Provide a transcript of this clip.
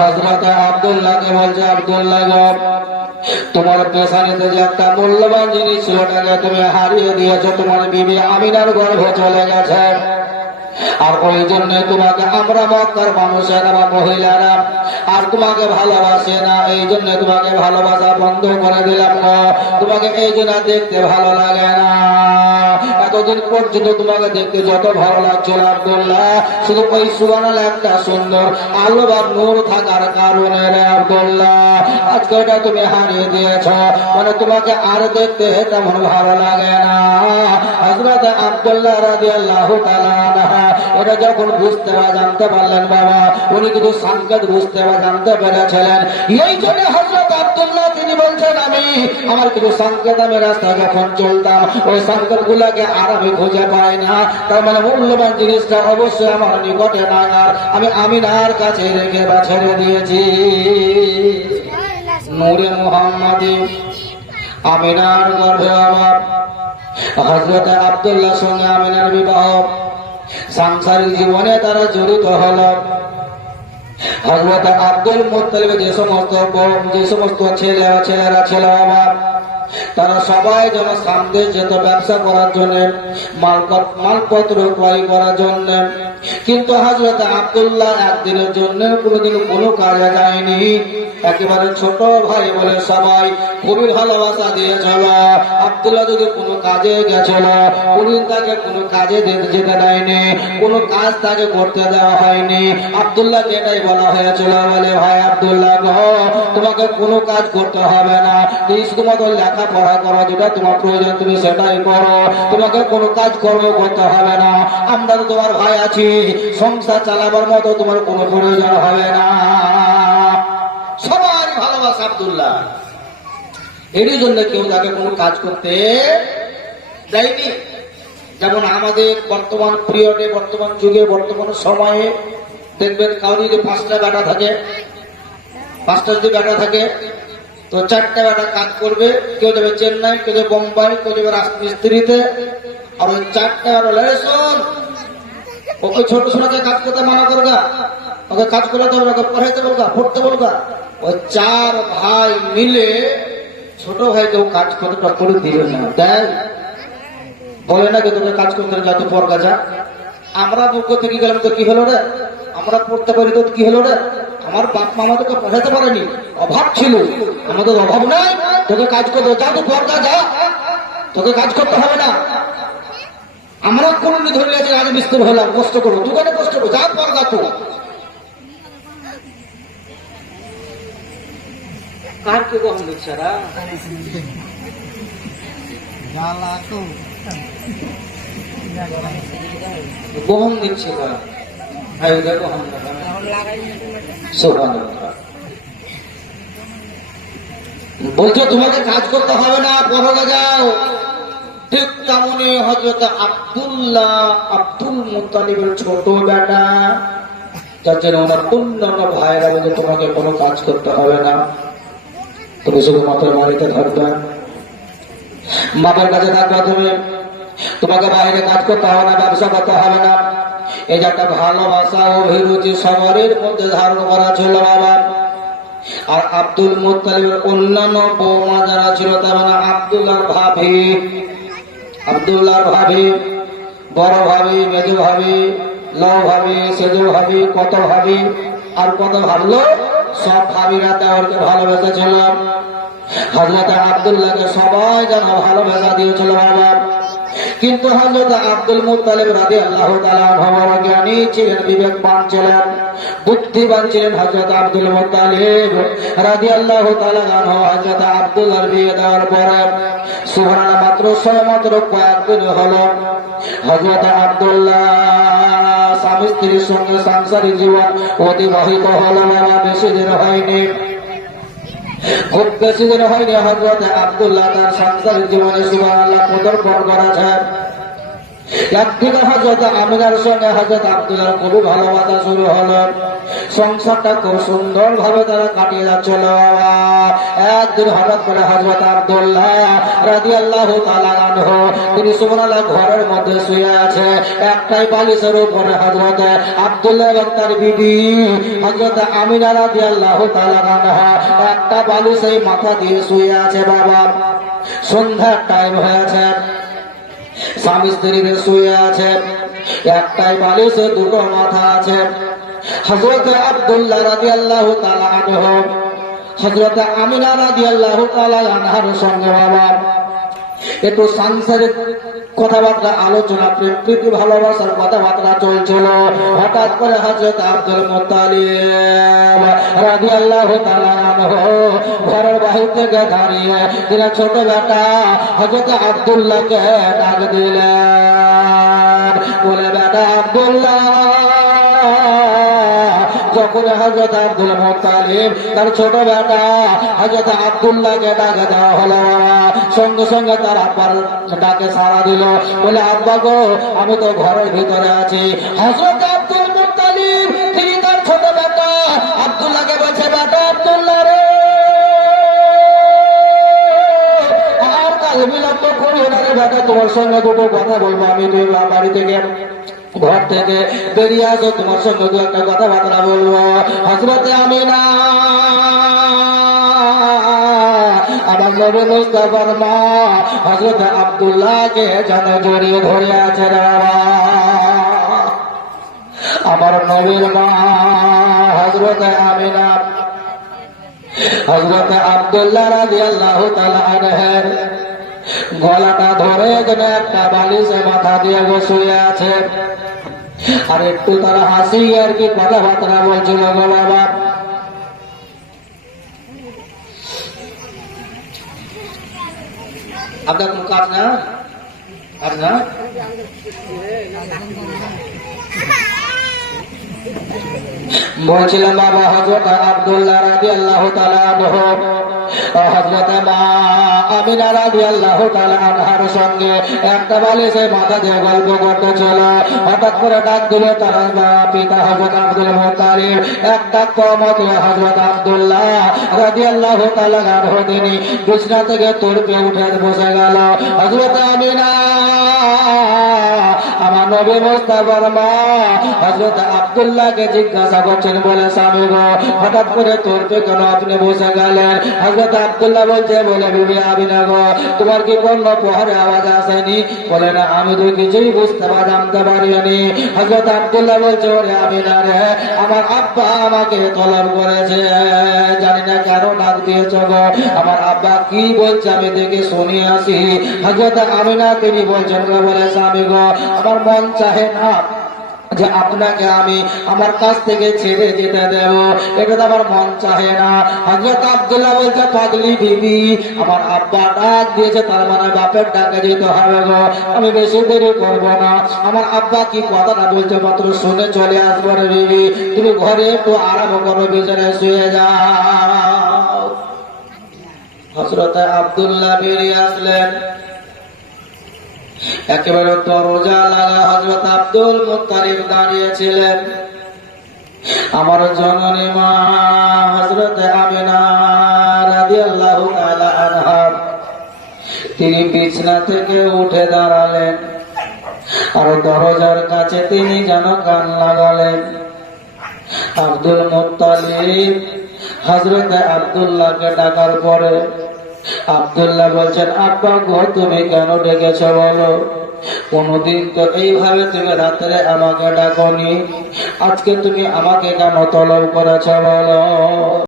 হযরত আব্দুল্লাহকে বলছে, আব্দুল্লাহ তোমার পেছানিতে যে একটা মূল্যবান জিনিস ছিল ওটাকে তুমি হারিয়ে দিয়েছো। তোমার বিবি আমিনার গর্ভে চলে গেছে, আর ওই জন্য তোমাকে আমরা মক্কার মানুষেরা বা মহিলারা আর তোমাকে ভালোবাসে না, এই জন্য তোমাকে ভালোবাসা বন্ধ করে দিলাম। তোমাকে এই জন্য দেখতে ভালো লাগে না। এতদিন পর্যন্ত তোমাকে দেখতে যত ভালো লাগছিল আব্দুল্লাহ, শুধু ওই সুবহানাল্লাহ একটা সুন্দর আলো বা নূর থাকার কারণে রে আব্দুল্লাহ আজকে এটা তুমি হারিয়ে দিয়েছ, মানে তোমাকে আর দেখতে তেমন ভালো লাগে না। হযরত আব্দুল্লাহ রাদিয়াল্লাহু তাআলা এটা যখন বুঝতে বা জানতে পারলেন বাবা, উনি কিন্তু সংকেত বুঝতে বা জানতে পেরেছিলেন। এই জন্য হযরত আব্দুল্লাহ তিনি বলছেন, আমার কিছু সংকেত আমি রাস্তায় যখন চলতাম ওই সংকেত গুলাকে আর আমি খুঁজে পাই না, তার মানে মূল্যবান জিনিসটা অবশ্যই আমার নিকটে না, আর আমি আমিনার কাছে রেখে বা ছেড়ে দিয়েছি। নূরে মুহাম্মাদি আমিনার গর্ভে আমার হযরত আব্দুল্লাহর সঙ্গে আমিনার বিবাহ, সাংসারিক জীবনে তারা জড়িত হল। হযরত আব্দুল মুত্তালিব যে সমস্ত ছেলেরা ছিল আমার, তারা সবাই যেন সামনে যেত ব্যবসা করার জন্য, মালপত্র ক্রয় করার জন্য, কিন্তু হযরত আব্দুল্লাহ একদিনের জন্য কোনোদিন কোনো কাজে যায়নি। একেবারে ছোট ভাই বলে সবাই খুবই ভালোবাসা দিয়েছিল। আব্দুল্লাহ যদি কোনো কাজে গেছিল, কোনদিন তাকে কোনো কাজে যেতে দেয়নি, কোনো কাজ তাকে করতে দেওয়া হয়নি। আব্দুল্লাহকে এটাই বলা হয়েছিল, বলে ভাই আব্দুল্লাহ গো, তোমাকে কোনো কাজ করতে হবে না, তুমি শুধুমাত্র লেখাপড়া করো, যেটা তোমার প্রয়োজন তুমি সেটাই করো, তোমাকে কোনো কাজ কর্ম করতে হবে না। আমরা তো তোমার ভাই আছি, সংসার চালাবার মতো তোমার কোনো প্রয়োজন হবে না। সবার ভালোবাসা আব্দুল্লাহ, এর জন্য কেউ তাকে কোনো কাজ করতে দেয়নি। যেমন আমাদের বর্তমান পিরিয়ডে, বর্তমান যুগে, বর্তমান সময়ে দেখবেন কাউরি যদি 5টা বেটা থাকে, 5টা যদি বেটা থাকে তো 4টা বেটা কাজ করবে। কেউ যাবে চেন্নাই, কেউ যাবে বোম্বাই, কেউ যাবে রাজমিস্ত্রিতে, আর ওই 4টা বেটা শোন, ওকে ছোট ছোটকে কাজ করতে মানা করগা, ওকে কাজ করে দেবে, ওকে পড়াইতে বলগা, পড়তে বলগা। ওই 4 ভাই মিলে ছোট ভাইকেও কাজ করতে করে দিবে না, তাই বলে না যে তোকে কাজ করতে যা, তো পড়গা যা। আমরা দুঃখ থেকে গেলাম তো কি হলো রে, আমরা পড়তে পারি তো কি হলো রে, আমার বাপ মা আমাদেরকে পড়াতে পারেনি, অভাব ছিল, আমাদের অভাব নাই, তোকে কাজ করতে যা, তো পড়গা যা, তোকে কাজ করতে হবে না। আমরা কোনদিন ধরে আছে রাজমিস্ত্রি হলাম, কষ্ট করবো, দোকানে কষ্ট করবো, যা পড়গা তো। কার কে কখন দিচ্ছে গহম দিচ্ছে, বলছো তোমাকে কাজ করতে হবে না, পড়ে যাও। ঠিক তেমনি হযরত আব্দুল্লাহ, আব্দুল মুত্তালিবের ছোট বেটা, যার জন্য ওনার অন্যান্য ভাইয়েরা বলে তোমাকে কোনো কাজ করতে হবে না, তুমি শুধুমাত্র বাড়িতে থাকবে, বাপের কাছে থাকবে, তোমাকে বাইরে কাজ করতে হবে না, ব্যবসা করতে হবে না। এই যে একটা ভালোবাসা, অভিরুচি সবারের মধ্যে ধারণ করা ছিল বাবা। আর আব্দুল মুত্তালিবের অন্যান্য বৌমা যারা ছিল, তার মানে আব্দুল্লাহর ভাবি, বড় ভাবি, মেজো ভাবি, লও ভাবি, সেজো ভাবি, কত ভাবি আর কত ভাবলো, সব ভাবিরা তাদেরকে ভালোবেসেছিল। হযরত আব্দুল্লাহকে সবাই যেন ভালোবাসা দিয়েছিল বাবা। কিন্তু হযরত আব্দুল মুত্তালিব রাদিয়াল্লাহু তাআলা আনহু জ্ঞানী ছিলেন, বিবেকবান ছিলেন, বুদ্ধিমান ছিলেন। হযরত আব্দুল মুত্তালিব রাদিয়াল্লাহু তাআলা আনহু হযরত আব্দুল্লাহর বিয়ে দেওয়ার পরে সুবহানাল্লাহ মাত্র কয়েকদিন হলো হযরত আব্দুল্লাহ স্বামী স্ত্রীর সঙ্গে সাংসারিক জীবন অতিবাহিত হলো বাবা। বেশি দিন হয়নি, খুব বেশি দিন হয়নি, হযরত আব্দুল্লাহ তার সাংসারিক জীবনে সুবহানাল্লাহ পদার্পণ করেছেন। একদিকে হযরত আমিনার সঙ্গে হযরত আব্দুল্লাহর খুবই ভালোবাসা শুরু হলো। সংসারটা খুব সুন্দর ভাবে তারা কাটিয়ে যাচ্ছিল। একদিন হঠাৎ করে হযরত আব্দুল্লাহ রাদিয়াল্লাহু তাআলা আনহু তিনি সুবহানাল্লাহ ঘরের মধ্যে শুয়ে আছে। একটাই বালিশের উপরে হযরত আব্দুল্লাহ এবং তার বিবি হযরত আমিনা রাদিয়াল্লাহু তাআলা আনহা একটা বালিশে মাথা দিয়ে শুয়ে আছে। বাবা, সন্ধ্যার টাইম হয়েছে, স্বামী স্ত্রীদের শুয়ে আছে, একটাই বালিশে দুটো মাথা আছে। হযরত আব্দুল্লাহ রাদিয়াল্লাহু তাআলা আনহু হযরত আমিনা রাদিয়াল্লাহু তাআলা আনহার সঙ্গে বাবা একটু সাংসারিক কথাবার্তা আলোচনা, প্রেম প্রীতি ভালোবাসার কথাবার্তা চলছিল। হঠাৎ করে হযরত আব্দুল মুত্তালিব রাদিয়াল্লাহু তাআলা আনহু ঘরের বাহির থেকে দাঁড়িয়ে তিনি ছোট বেটা হযরত আব্দুল্লাহকে ডাক দিলেন, বলে বেটা আব্দুল্লাহ। যখন হযরত আব্দুল মুত্তালিব তার ছোট বেটা হযরত আব্দুল্লাহকে ডাকে দেওয়া হলো, সঙ্গে সঙ্গে তার আব্বার ডাকে সাড়া দিল, বলে আব্বা গো, আমি তো ঘরের ভিতরে আছি। হযরত আব্দুল মুত্তালিব তিনি তার ছোট বেটা আব্দুল্লাহকে বলছে, বেটা আব্দুল্লাহ রে, আর কাল বিলম্ব করিও না রে বেটা, তোমার সঙ্গে দুটো কথা বলবো। আমি বাড়ি থেকে ঘর থেকে বেরিয়ে আসো, তোমার সঙ্গে দু একটা কথাবার্তা বলবো। হযরতে আমিনা আমার নবী মুস্তাফার মা হযরত আব্দুল্লাহকে জানে জড়িয়ে ধরে আছে। আমার নবীর মা হযরত আমিনা হযরত আব্দুল্লাহ রাদিয়াল্লাহু তাআলা আনহার গলাটা ধরে এখানে একটা বালিশে মাথা দিয়ে শুয়ে আছে। আর একটু তারা হাসি আর কি কথাবার্তা বলছিল গো বাবা। আপনার কোনো কাজ না আর না, বলছিলাম বাবা হযরত আব্দুল্লাহ রাদিয়াল্লাহু তাআলা আনহু হযরত মা আমিনা রাদিয়াল্লাহু তাআলা আনহার সঙ্গে একটা বালিশে মাথা দিয়ে গল্প করতেছিল। হঠাৎ করে ডাক দিল তার পিতা হযরত আব্দুল মুত্তালিব। এক ডাক মতো হযরত আব্দুল্লাহ রাদিয়াল্লাহু তাআলা আনহু তিনি বিছানা থেকে তড়পে উঠে বসে গেল। হযরত আমিনা আমার নবী মুস্তাফার মা হযরত আব্দুল্লাহকে জিজ্ঞাসা করছেন, বলে স্বামী গো, হঠাৎ করে তড়পে কেন আপনি বসে গেলেন? হযরত আব্দুল্লাহ বলছে, বলে বিবি আমিনা গো, তোমার কি কোনো প্রহরে আওয়াজ আসেনি? বলে না, আমি তো কিছুই জানতে পারিনি। হযরত আব্দুল্লাহ বলছে, ওরে আমিনা রে, আমার আব্বা আমাকে তলব করেছে, জানি না কেন ডাক দিয়েছ গো। আমার আব্বা কি বলছে আমি দেখে শুনে আসি। হযরত আমিনা তিনি বলছেন, বলে স্বামী গো, আমার মন চাহে না যে আপনাকে আমি আমার কাছ থেকে ছেড়ে যেতে দেব, এটা তো আমার মন চাহে না। হযরত আব্দুল্লাহ বলছে, পাগলি বিবি, আমার আব্বা ডাক দিয়েছে, তার মানে বাপের ডাকে যেতে হবে গো, আমি বেশি দেরি করব না। আমার আব্বা কি কথাটা বলছে মাত্র শুনে চলে আসবো রে বিবি, তুমি ঘরে একটু আরাম করো, বিছানায় শুয়ে যাও। হযরত আব্দুল্লাহ বেরিয়ে আসলেন। একেবারে দরজা লাগা হযরত আব্দুল মুত্তালিব দাঁড়িয়েছিলেন। আমার জননী মা হযরত আমিনা রাদিয়াল্লাহু তাআলা আনহা তিনি বিছানা থেকে উঠে দাঁড়ালেন, আর দরজার কাছে তিনি যেন কান লাগালেন। আব্দুল মুত্তালিব হযরত আব্দুল্লাহকে ডাকার পরে আব্দুল্লাহ বলছেন, আব্বা গো, তুমি কেন ডেকেছ বলো? কোনদিন তো এইভাবে তুমি রাত্রে আমাকে ডাকনি, আজকে তুমি আমাকে কেন তলব করেছ বলো?